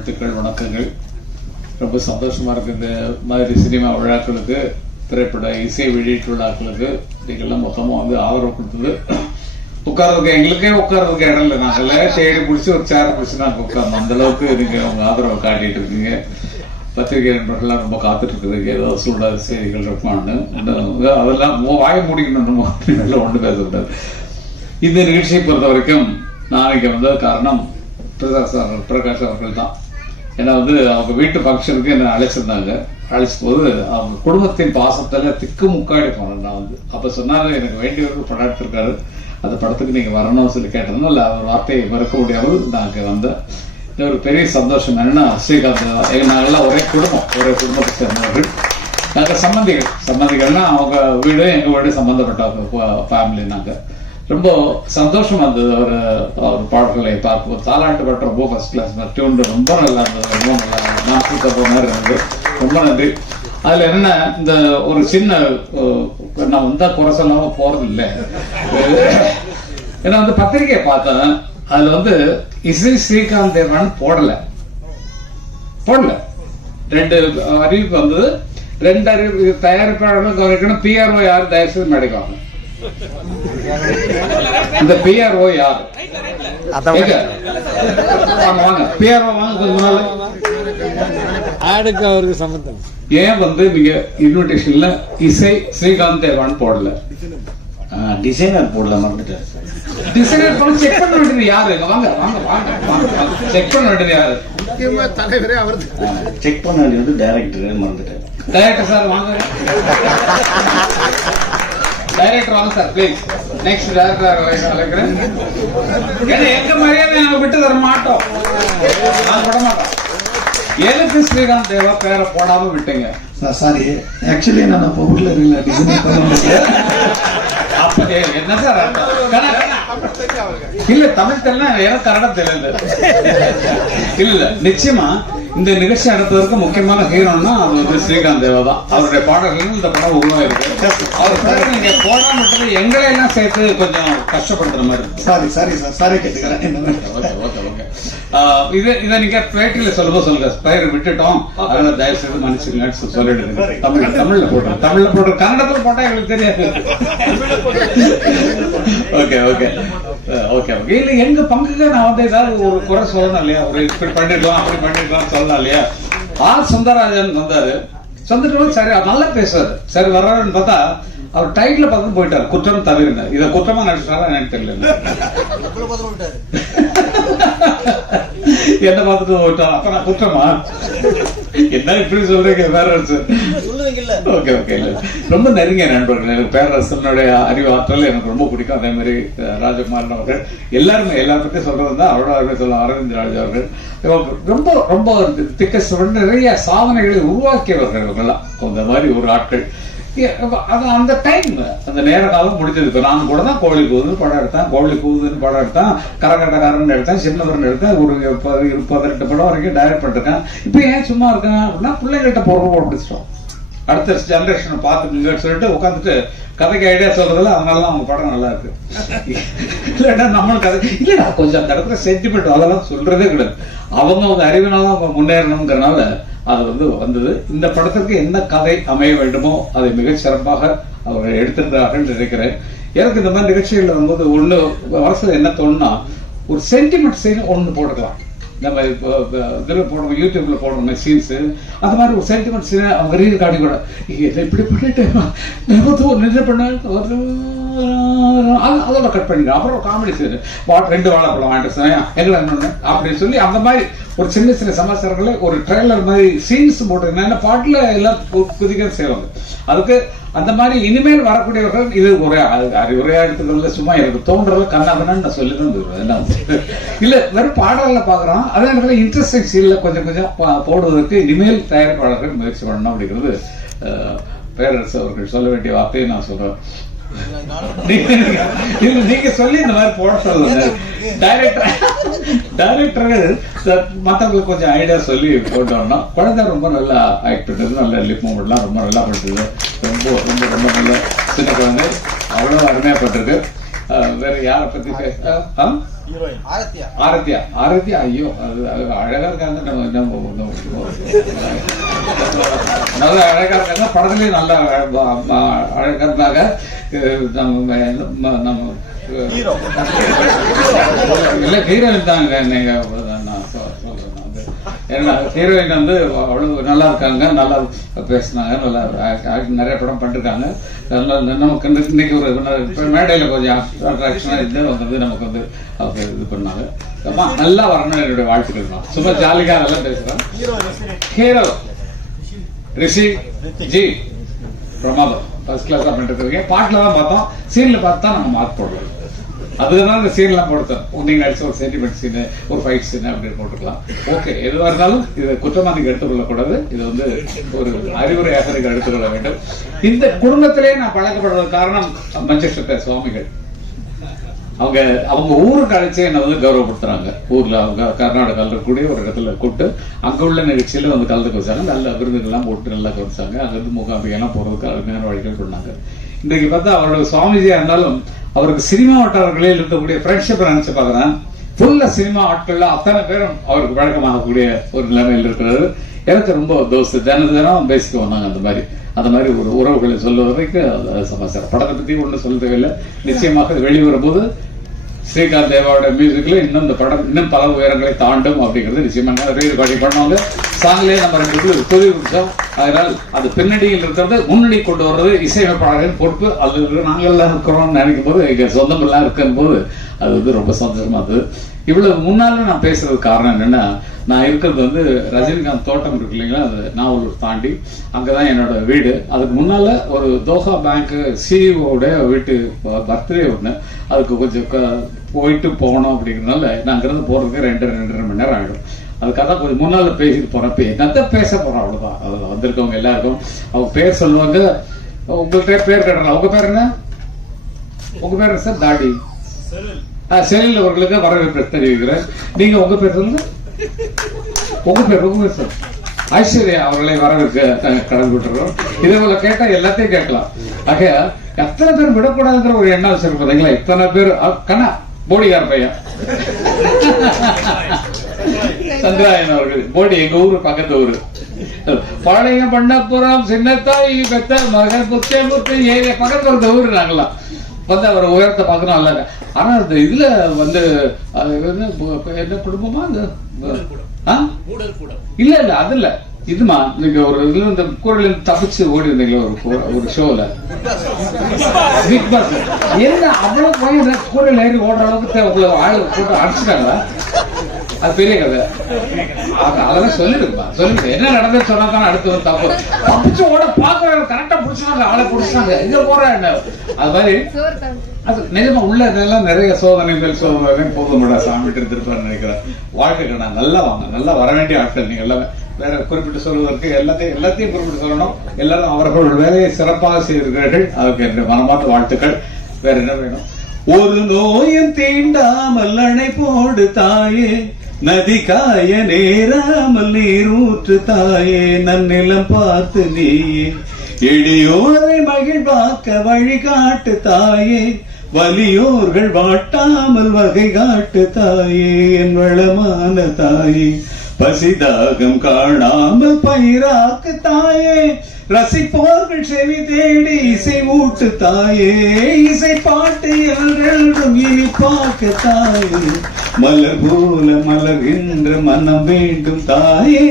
வாழ்த்துக்கள் வணக்கங்கள். ரொம்ப சந்தோஷமா இருக்கு இந்த மாதிரி சினிமா விழாக்களுக்கு திரைப்பட இசை வெளியீட்டு விழாக்களுக்கு. நீங்கள்லாம் மொத்தமா வந்து ஆதரவு கொடுத்தது. உட்கார்றதுக்கு எங்களுக்கே உட்கார்றதுக்கு இடம் இல்லை. நாங்கள் தேடி பிடிச்சி ஒரு சேர் பிடிச்சி நாங்கள் உட்கார்ந்தோம் அந்த அளவுக்கு நீங்க உங்க ஆதரவை காட்டிட்டு இருக்கீங்க. பத்திரிகை நண்பர்கள்லாம் ரொம்ப காத்துட்டு இருக்குது. ஏதோ சூடாத செய்திகள் இருப்பான்னு அதெல்லாம் வாய வாயை மூடிக்கணும். நம்ம ஒன்று பேசக்கூடாது இந்த நிகழ்ச்சியை பொறுத்த வரைக்கும் நான் இங்க வந்தது காரணம் பிரகாஷ் அவர்கள் பிரகாஷ் அவர்கள் தான். ஏன்னா வந்து அவங்க வீட்டு ஃபங்க்ஷனுக்கு என்ன அழைச்சிருந்தாங்க. அழைச்சிட்டு போது அவங்க குடும்பத்தின் பாசத்தில் திக்கு முக்காடி போனேன் நான் வந்து அப்போ சொன்னாங்க எனக்கு வேண்டியவர்கள் படம் எடுத்திருக்காரு. அந்த படத்துக்கு நீங்கள் வரணும்னு சொல்லி கேட்டதுனால அவர் வார்த்தையை மறுக்க முடியாமல் நான் வந்தேன். இது ஒரு பெரிய சந்தோஷம் என்னன்னா ஸ்ரீகாந்த் எங்க நாங்கள்லாம் ஒரே குடும்பம். ஒரே குடும்பத்தை சேர்ந்தவர்கள். நாங்கள் சம்மந்திகள் சம்மந்திகள்னா அவங்க வீடு எங்கள் வீடு சம்மந்தப்பட்ட ஃபேமிலி நாங்கள் ரொம்ப சந்தோஷமா இருந்தது அவர் அவர் பாடல்களை பார்க்கும் தாலாட்டு பாட்டு ரொம்ப ஃபர்ஸ்ட் கிளாஸ் டியூன் ரொம்ப நல்லா இருந்தது. ரொம்ப நல்லா நான் கூட்ட மாதிரி இருந்தது. ரொம்ப நன்றி. அதுல என்ன இந்த ஒரு சின்ன நான் வந்தா குறை போறது இல்லை ஏன்னா வந்து பத்திரிகையை பார்த்தேன். அதுல வந்து இசை ஸ்ரீகாந்த் தேவன் போடல. போடல. ரெண்டு அறிவிப்பு வந்தது. ரெண்டு அறிவிப்பு தயாரிப்பாளர்களும் கவனிக்கணும் பிஆர்ஓ யார்? தயவு செய்து இந்த பிஆர்ஓ யார்? வாங்க பிஆர்ஓ வாங்க ஆடுக்கு அவருக்கு சம்பந்தம் ஏன் வந்து நீங்க இன்விடேஷன்ல இசை ஸ்ரீகாந்த் தேவான் போடல? டிசைனர் போடல மறந்துட்டேன். டிசைனர் பண்ண செக் பண்ண வேண்டியது யாரு? வாங்க வாங்க வாங்க வாங்க செக் பண்ண வேண்டியது யாரு? முக்கியமா தலைவரே அவர் செக் பண்ண வேண்டியது வந்து டைரக்டர் மறந்துட்டேன். டைரக்டர் சார் வாங்க. டைரக்டர் வாங்க சார் ப்ளீஸ் நெக்ஸ்ட் டைரக்டர் அழைக்கிறேன் ஏன்னா எங்க மரியாதை நாங்க விட்டு தர மாட்டோம். நான் விட மாட்டோம் எதுக்கு ஸ்ரீகாந்த் தேவா பேரை போடாம விட்டீங்க. சாரி ஆக்சுவலி நான் அப்போ ஊர்ல இருக்கல டிசைன் பண்ண முடியல. அப்ப என்ன சார். இல்ல தமிழ் தெரியல. எனக்கு கன்னடம் தெரியல. இல்ல நிச்சயமா இந்த நிகழ்ச்சி நடத்துவதற்கு முக்கியமான ஹீரோன்னா அது வந்து ஸ்ரீகாந்த் தேவா தான். அவருடைய பாடல்கள் இந்த படம் உருவாயிருக்கு. அவர் பேரை நீங்க போடாம விட்டது எங்களை எல்லாம் சேர்த்து கொஞ்சம் கஷ்டப்படுத்துற மாதிரி சாரி சாரி சார் சாரி கேட்டுக்கிறேன். ஆஹ் இது இதை நீங்க பேட்டியில சொல்லும்போது சொல்லுங்க. பெயர் விட்டுட்டோம். அதனால தயவு செய்து மன்னிச்சுங்கன்னு சொல்லிடுங்க. தமிழ் தமிழ்ல போடுறோம். தமிழ்ல போடுறோம் கன்னடத்துல போட்டா எங்களுக்கு தெரியாது. ஓகே ஓகே ஓகே ஓகே இல்ல எங்க பங்குக்கு நான் வந்து ஏதாவது ஒரு குறை சொல்லணும் இல்லையா? ஒரு இப்படி பண்ணிருக்கலாம் அப்படி பண்ணிருக்கலாம் சொல்லலாம் இல்லையா? ஆர் சுந்தரராஜன் வந்தாரு. வந்துட்டு சரி நல்லா பேசுவாரு. சரி வர்றாருன்னு பார்த்தா அவர் டைட்டில் பார்த்து போயிட்டாரு. குற்றம் தவிர்ங்க இதை குற்றமா நடிச்சாரா எனக்கு தெரியல. என்ன பார்த்துட்டு போயிட்டான் அப்ப நான் குற்றமா? என்ன இப்படி சொல்றீங்க ஓகே ஓகே இல்ல. ரொம்ப நெருங்கிய நண்பர்கள் எனக்கு பேரரசனுடைய அறிவாற்றல் எனக்கு ரொம்ப பிடிக்கும். அதே மாதிரி ராஜகுமாரன் அவர்கள். எல்லாருமே எல்லா சொல்றது தான் அவரோட அருமை சொல்ல அரவிந்த் ராஜ் அவர்கள். ரொம்ப ரொம்ப திக்க நிறைய சாதனைகளை உருவாக்கியவர்கள் இவங்கெல்லாம். அந்த மாதிரி ஒரு ஆட்கள். அது அந்த டைம் அந்த நேர காலம் முடிஞ்சது. இப்போ நான் கூட தான் கோழி கூவுது படம் எடுத்தேன். கோழி கூவுதுன்னு படம் எடுத்தேன். கரகட்டக்காரன் எடுத்தேன். சின்னவரன் எடுத்தேன். ஒரு ப- பதினெட்டு படம் வரைக்கும் டைரக்ட் பண்ணிருக்கேன் இப்ப ஏன் சும்மா இருக்கேன் அப்படின்னா பிள்ளைங்கள்ட்ட போடுறோம் பிடிச்சிட்டோம் அடுத்த ஜெனரேஷனை பார்த்துக்குங்கன்னு சொல்லிட்டு உட்காந்துட்டு கதைக்கு ஐடியா சொல்றதுல அதனாலதான் அவங்க படம் நல்லா இருக்கு. இல்லைன்னா நம்மளும் கதை இல்லடா கொஞ்சம் அந்த இடத்துல சென்டிமெண்ட் அதெல்லாம் சொல்றதே கிடையாது. அவங்க அவங்க அறிவினால அவங்க முன்னேறணுங்கிறனால அது வந்து வந்தது. இந்த படத்திற்கு என்ன கதை அமைய வேண்டுமோ அதை மிகச் சிறப்பாக அவர்கள் எடுத்திருந்தார்கள் நினைக்கிறேன். எனக்கு இந்த மாதிரி நிகழ்ச்சிகள் வரும்போது ஒண்ணு அரசுல என்ன தோணுனா ஒரு சென்டிமெண்ட் சீன் ஒண்ணு போட்டுக்கலாம். நம்ம இப்போ இதில் போடுறோம் யூடியூப்ல போடுறோம் சீன்ஸ் அந்த மாதிரி ஒரு சென்டிமெண்ட் சீன் அவங்க ரீல் காட்டி கூட இதை இப்படி பண்ணிட்டு ஒரு நின்று பண்ண அதோட கட் பண்ணிக்கலாம் அப்புறம் காமெடி சீன் வாட் ரெண்டு வாழைப்பழம் வாங்கிட்டு சொன்னேன் எங்களை என்ன அப்படின்னு சொல்லி அந்த மாதிரி ஒரு சின்ன சின்ன சமாச்சாரங்களை ஒரு ட்ரெய்லர் மாதிரி சீன்ஸ் போட்டு என்னென்ன பாட்டில் எல்லாம் குதிக்க செய்வாங்க. அதுக்கு அந்த மாதிரி இனிமேல் வரக்கூடியவர்கள் இது ஒரு அறிவுரையா எடுத்துக்கிறதுல சும்மா எனக்கு தோன்றதுல கண்ணாதனான்னு நான் சொல்லி தான் என்ன. இல்ல வெறும் பாடல்ல பாக்குறோம் அதே நேரத்தில் இன்ட்ரெஸ்டிங் சீன்ல கொஞ்சம் கொஞ்சம் போடுவதற்கு இனிமேல் தயாரிப்பாளர்கள் முயற்சி பண்ணணும் அப்படிங்கிறது பேரரசு அவர்கள் சொல்ல வேண்டிய வார்த்தையை நான் சொல்றேன். நீங்க சொல்லி இந்த மாதிரி போட சொல்லுங்க. டைரக்டர் டைரக்டர்கள் மத்தவங்களுக்கு கொஞ்சம் ஐடியா சொல்லி போட்டு வரணும் குழந்தை ரொம்ப நல்லா ஆக்ட் பண்ணுறது நல்ல லிப் மூமெண்ட்லாம் ரொம்ப நல்லா பண்ணுறது ரொம்ப ரொம்ப ரொம்ப நல்ல சின்ன குழந்தை. அவ்வளோ அருமையா பட்டிருக்கு அஹ், வேற யார ஆ? ஆரத்தியா? ஆரத்தியா. ஐயோ அது அழகா இருக்காங்க. நம்ம நம்ம- நல்ல அழகா இருக்காங்க. படத்துலயும் நல்ல அழகா இருந்தாங்க நம்ம நம்ம- இல்ல ஹீரோயின் தாங்க நீங்க நான் சொ- சொல்றேன் வந்து. ஏன்னா ஹீரோயின் வந்து அவ்வளவு நல்லா இருக்காங்க நல்லா பேசினாங்க நல்லா நிறைய படம் பண்ணிருக்காங்க. நல்லா நமக்கு இன்னைக்கு ஒரு மேடையில கொஞ்சம் அட்ராக்ஷனா இருந்து வந்து நமக்கு வந்து அவங்க இது பண்ணாங்க. அம்மா நல்லா வரணும் என்னுடைய வாழ்த்துக்கள் தான் சும்மா ஜாலிக்கா நல்லா பேசுறேன் ஹீரோ ரிஷி. ஜி பிரமாதம். ஃபர்ஸ்ட் கிளாஸா பண்ணிட்டு இருக்கீங்க. பாட்டுல தான் பார்த்தோம். சீன்ல பார்த்தா நம்ம மார்க் போடலாம். அதுதான் இந்த சீன்லாம் போடுத்தோம் நீங்க அடிச்ச ஒரு சென்டிமெண்ட் சீனு ஒரு ஃபைட் சீன் அப்படின்னு போட்டுக்கலாம் ஓகே எதுவாக இருந்தாலும் இதை குற்றமா நீங்க எடுத்துக்கொள்ளக்கூடாது. இது வந்து ஒரு அறிவுரையாக நீங்க எடுத்துக்கொள்ள வேண்டும். இந்த குடும்பத்திலே நான் பழக்கப்படுறது காரணம் மஞ்சள் சுவாமிகள். அவங்க அவங்க ஊருக்கு அழைச்சி என்னை வந்து கௌரவப்படுத்துறாங்க. ஊர்ல அவங்க கர்நாடகாவில் இருக்கக்கூடிய ஒரு இடத்துல கூப்பிட்டு அங்க உள்ள நிகழ்ச்சியில வந்து கலந்துக்க வச்சாங்க நல்ல விருதுகள்லாம் போட்டு நல்லா கவனிச்சாங்க. அங்க இருந்து மூகாம்பிகெல்லாம் போறதுக்கு அருமையான வழிகள் பண்ணாங்க இன்றைக்கு பார்த்தா அவரோட சுவாமிஜியா இருந்தாலும் அவருக்கு சினிமா வட்டாரங்களில் இருக்கக்கூடிய ஃப்ரெண்ட்ஷிப் நினைச்சு பார்க்குறேன் ஃபுல்லாக சினிமா ஆட்கள்ல அத்தனை பேரும் அவருக்கு வழக்கமாகக்கூடிய ஒரு நிலைமையில் இருக்கிறாரு. எனக்கு ரொம்ப தோசை. தினம் தினம் பேசிக்க வந்தாங்க அந்த மாதிரி. அந்த மாதிரி ஒரு உறவுகளை சொல்லுவதற்கு சமாச்சாரம். படத்தை பத்தி ஒன்றும் சொல்ல தேவையில்லை. நிச்சயமாக அது போது வரும்போது ஸ்ரீகாந்த் தேவாவோட மியூசிக்ல இன்னும் இந்த படம் இன்னும் பல உயரங்களை தாண்டும் அப்படிங்கிறது நிச்சயமாக ரீ ரெக்கார்டிங் பண்ணுவாங்க. சாங்லேயே நம்ம ரெண்டு பேரும் தொழில் கொடுத்தோம் அதனால் அது பின்னணியில் இருக்கிறது முன்னணி கொண்டு வர்றது இசையமைப்பாளரின் பொறுப்பு. அது நாங்கள் எல்லாம் இருக்கிறோம்னு நினைக்கும் போது எங்க சொந்தம் எல்லாம் இருக்கும் போது அது வந்து ரொம்ப சந்தோஷமா இருந்தது. இவ்வளவு முன்னால நான் பேசுறதுக்கு காரணம் என்னன்னா நான் இருக்கிறது வந்து ரஜினிகாந்த் தோட்டம் இருக்கு இல்லைங்களா? அது நாவலூர் தாண்டி. அங்கதான் என்னோட வீடு. அதுக்கு முன்னால ஒரு தோஹா பேங்க் சிஇஓட வீட்டு பர்த்டே ஒண்ணு. அதுக்கு கொஞ்சம் போயிட்டு போகணும் அப்படிங்கறதுனால நான் அங்கிருந்து போறதுக்கு ரெண்டு ரெண்டரை மணி நேரம் ஆயிடும். அதுக்காக கொஞ்சம் முன்னால பேசிட்டு போறப்ப என்னத்த பேச போறோம் அவ்வளவுதான். அதுல வந்திருக்கவங்க எல்லாருக்கும் அவங்க பேர் சொல்லுவாங்க. உங்கள்கிட்ட பேர் கேட்டுறேன். உங்க பேர் என்ன? உங்க பேர் சார்? தாடி. ஆ, அவர்களுக்கு வரவேற்பு தெரிவிக்கிறேன். நீங்க உங்க பேர் சொல்லுங்க. உங்க பேர் உங்க பேர் சார் ஐஸ்வர்யா அவர்களை வரவேற்க நாங்க கடந்து விட்டுறோம் இதே போல கேட்டா எல்லாத்தையும் கேட்கலாம். ஆக எத்தனை பேர் விடக்கூடாதுங்கிற ஒரு எண்ணம் வச்சிருக்கு பாத்தீங்களா? இத்தனை பேர் கண்ணா போடிகார் பையன். சந்திராயன் அவர்கள். போடி எங்க ஊரு பக்கத்து ஊரு. பாளையம் பண்ணப்புறம் சின்னத்தாய் பெத்த மகன் புத்தே முத்து ஏரியா பக்கத்துல இருந்த ஊரு நாங்களாம் வந்து அவர் உயரத்தை பார்க்கணும் நல்லா ஆனா அந்த இதுல வந்து அது என்ன குடும்பமா? அந்த ஆ? இல்ல இல்ல அது இல்ல. இதுமா நீங்க ஒரு இதுல இந்த குரலில் தப்பிச்சு ஓடி இருந்தீங்களா ஒரு ஒரு ஷோல. பிக் பாஸ் என்ன அவ்வளவு போய் குரல் ஏறி ஓடுற அளவுக்கு தே- ஆளு போட்டு அடிச்சுட்டாங்களா? அது பெரிய கதை. அது- அதெல்லாம் சொல்லிடுங்கப்பா. சொல்லிடுங்க என்ன நடந்தது சொன்னா தானே அடுத்து வந்து தப்பு. தப்பிச்சு ஓட பாக்குறாங்க கரெக்டா புடிச்சாங்க ஆளை புடிச்சாங்க எங்க போற என்ன? அது மாதிரி அது நிஜமா உள்ள இதெல்லாம் நிறைய சோதனைகள் சோதனை போதும்டா சாமி திருப்பாரு நினைக்கிறேன். வாழ்க்கைக்கு நான் நல்லா வாங்க நல்லா வர வேண்டிய ஆட்கள் நீங்க எல்லாமே. வேற குறிப்பிட்டு சொல்வதற்கு எல்லாத்தையும் எல்லாத்தையும் குறிப்பிட்டு சொல்லணும். எல்லாரும் அவர்கள் வேலையை சிறப்பாக செய்திருக்கிறார்கள். அதுக்கு என்னுடைய மனமார்ந்த வாழ்த்துக்கள். வேற என்ன வேணும்? ஒரு நோயும் தீண்டாமல் போடு தாயே நதி காய நேராமல் நீரூற்று தாயே நன்னிலம் பார்த்து நீயே. எளியோரை மகிழ்வாக்க வழிகாட்டு தாயே வலியோர்கள் வாட்டாமல் வகை காட்டு தாயே என் வளமான தாயே. பசிதாகம் காணாமல் பயிராக்கு தாயே ரசிப்போர்கள் செவி தேடி இசை ஊட்டு தாயே இசை பாட்டு என்றென்றும் பார்க்க தாயே. மலர் போல மலர்கின்ற மனம் வேண்டும் தாயே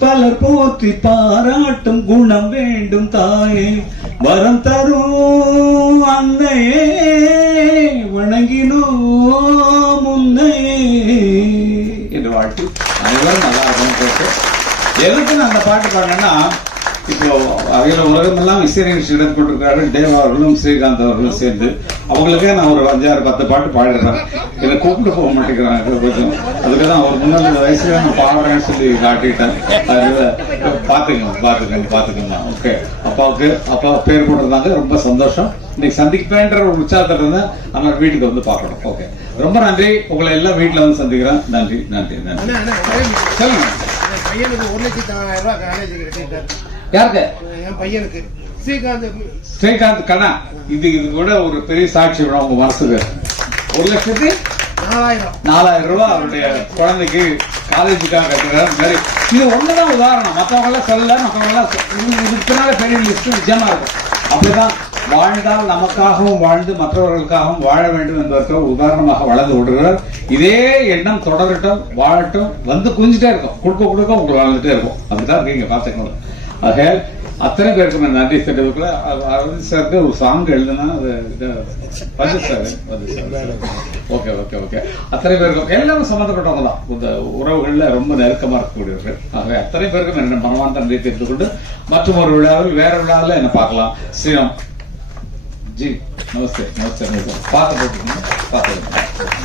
பலர் போற்றி பாராட்டும் குணம் வேண்டும் தாயே. வரம் தரும் அன்னையே எதுக்கு நான் அந்த பாட்டு பாடினேன்னா இப்போ அகில உலகமெல்லாம் இசை நிகழ்ச்சி இடம் கொண்டிருக்கிறாரு தேவா அவர்களும் ஸ்ரீகாந்த் அவர்களும் சேர்ந்து. அவங்களுக்கே நான் ஒரு அஞ்சாறு பத்து பாட்டு பாடிடுறேன். என்னை கூப்பிட்டு போக மாட்டேங்கிறாங்க கொஞ்சம் அதுக்கு தான் ஒரு இந்த வயசுல நான் பாடுறேன்னு சொல்லி காட்டிட்டேன். அதனால பாத்துக்கங்க பாத்துக்கங்க பாத்துக்கங்க. ஓகே அப்பாவுக்கு அப்பா பேர் போட்டிருந்தாங்க ரொம்ப சந்தோஷம். இன்னைக்கு சந்திப்பேன்ற ஒரு உற்சாகத்துல இருந்தேன் அதனால வீட்டுக்கு வந்து பார்க்கணும். ஓகே ரொம்ப நன்றி. உங்களை எல்லாம் வீட்டுல வந்து சந்திக்கிறேன். நன்றி நன்றி நன்றி. சொல்லுங்க. பையனுக்கு ஒரு லட்சத்தி நாலாயிரம் ரூபாய் காலேஜ் கட்டிட்டாரு யாருக்கு? என் பையனுக்கு. ஸ்ரீகாந்த் ஸ்ரீகாந்த் கண்ணா இது இது கூட ஒரு பெரிய சாட்சி வேணும் உங்க மனசுக்கு. ஒரு லட்சத்தி நாலாயிரம். நாலாயிரம் ரூபாய் அவருடைய குழந்தைக்கு காலேஜுக்காக கட்டுறாரு. மாதிரி இது ஒண்ணுதான் உதாரணம். மத்தவங்க எல்லாம் சொல்லல மத்தவங்க எல்லாம் சொ- இது- இதுக்கு பின்னால பெரிய லிஸ்ட் நிச்சயமா இருக்கும். அப்படிதான் வாழ்ந்தால் நமக்காகவும் வாழ்ந்து மற்றவர்களுக்காகவும் வாழ வேண்டும் என்பதற்கு உதாரணமாக வளர்ந்து விடுகிறார். இதே எண்ணம் தொடரட்டும் வாழட்டும் வந்து குஞ்சிட்டே இருக்கும். கொடுக்க கொடுக்க உங்களுக்கு வாழ்ந்துட்டே இருக்கும். அப்படிதான் இருக்கீங்க பாத்துக்கணும் ஆக அத்தனை பேருக்கு நான் நன்றி தெரிவிக்கல. அரவிந்த் சாருக்கு ஒரு சாங் எழுதுனா அது இது வந்து சார் வந்து சார். Okay okay okay. அத்தனை பேருக்கும் எல்லாரும் சம்மந்தப்பட்டவங்க தான். இந்த உறவுகளில் ரொம்ப நெருக்கமாக இருக்கக்கூடியவர்கள். ஆகவே அத்தனை பேருக்கும் என்ன மனமான நன்றி தெரிந்து கொண்டு மற்றும் ஒரு விழாவில் வேற விழாவில் என்ன பார்க்கலாம்? ஸ்ரீராம் ஜி நமஸ்தே நமஸ்தே நமஸ்தே பார்த்து போட்டுக்கணும் பார்த்து